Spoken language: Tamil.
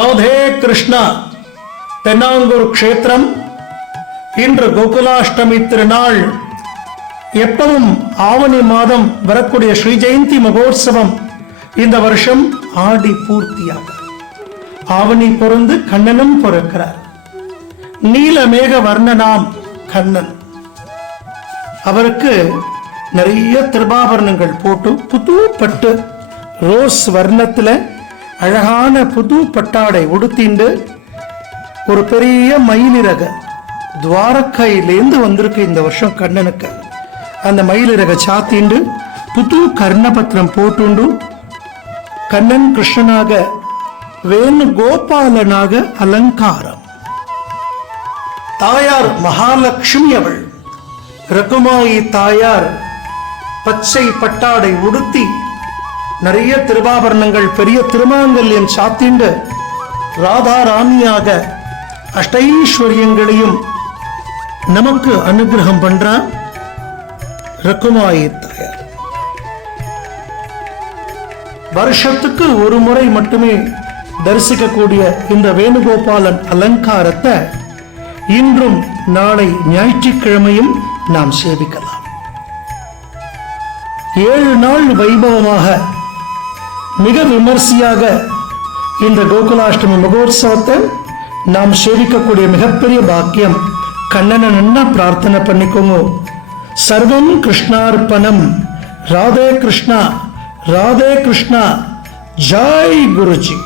ராதே கிருஷ்ணா. தென்னாங்கூர் க்ஷேத்திரம். இன்று கோகுலாஷ்டமி திருநாள். எப்பவும் ஆவணி மாதம் வரக்கூடிய ஸ்ரீ ஜெயந்தி மகோத்சவம் இந்த வருஷம் ஆடி பூர்த்தியாக ஆவணி பொருந்து கண்ணனும் பிறக்கிறார். நீலமேக வர்ணனாம் கண்ணன். அவருக்கு நிறைய திருபாபரணங்கள் போட்டு புது பட்டு ரோஸ் வர்ணத்துல அழகான புது பட்டாடை உடுத்திண்டு ஒரு பெரிய மயிலிறக துவாரக்கையிலேருந்து வந்திருக்கு இந்த வருஷம் கண்ணனுக்கு. அந்த மயிலிறக சாத்திண்டு புது கர்ணபத்திரம் போட்டுண்டு கண்ணன் கிருஷ்ணனாக வேணு கோபாலனாக அலங்காரம். தாயார் மகாலட்சுமி அவள். ரகுமாயி தாயார் பச்சை பட்டாடை உடுத்தி நிறைய திருவாபரணங்கள் பெரிய திருமாங்கல்யம் சாத்திண்டு ராதாராணியாக அஷ்டைஸ்வரியங்களையும் நமக்கு அனுகிரகம் பண்றார் ரகுமாயி தாயார். வருஷத்துக்கு ஒரு முறை மட்டுமே தரிசிக்கக்கூடிய இந்த வேணுகோபாலன் அலங்காரத்தை இன்றும் நாளை ஞாயிற்றுக்கிழமையும் நாம் சேவிக்கலாம். 7 நாள் வைபவமாக மிக விமர்சையாக இந்த கோகுலாஷ்டமி மகோத்சவத்தை நாம் சேவிக்கக்கூடிய மிகப்பெரிய பாக்கியம். கண்ணனை நன்னா பிரார்த்தனை பண்ணிக்கோங்க. சர்வம் கிருஷ்ணார்ப்பணம். ராதே கிருஷ்ணா, ராதே கிருஷ்ணா. ஜாய் குருஜி.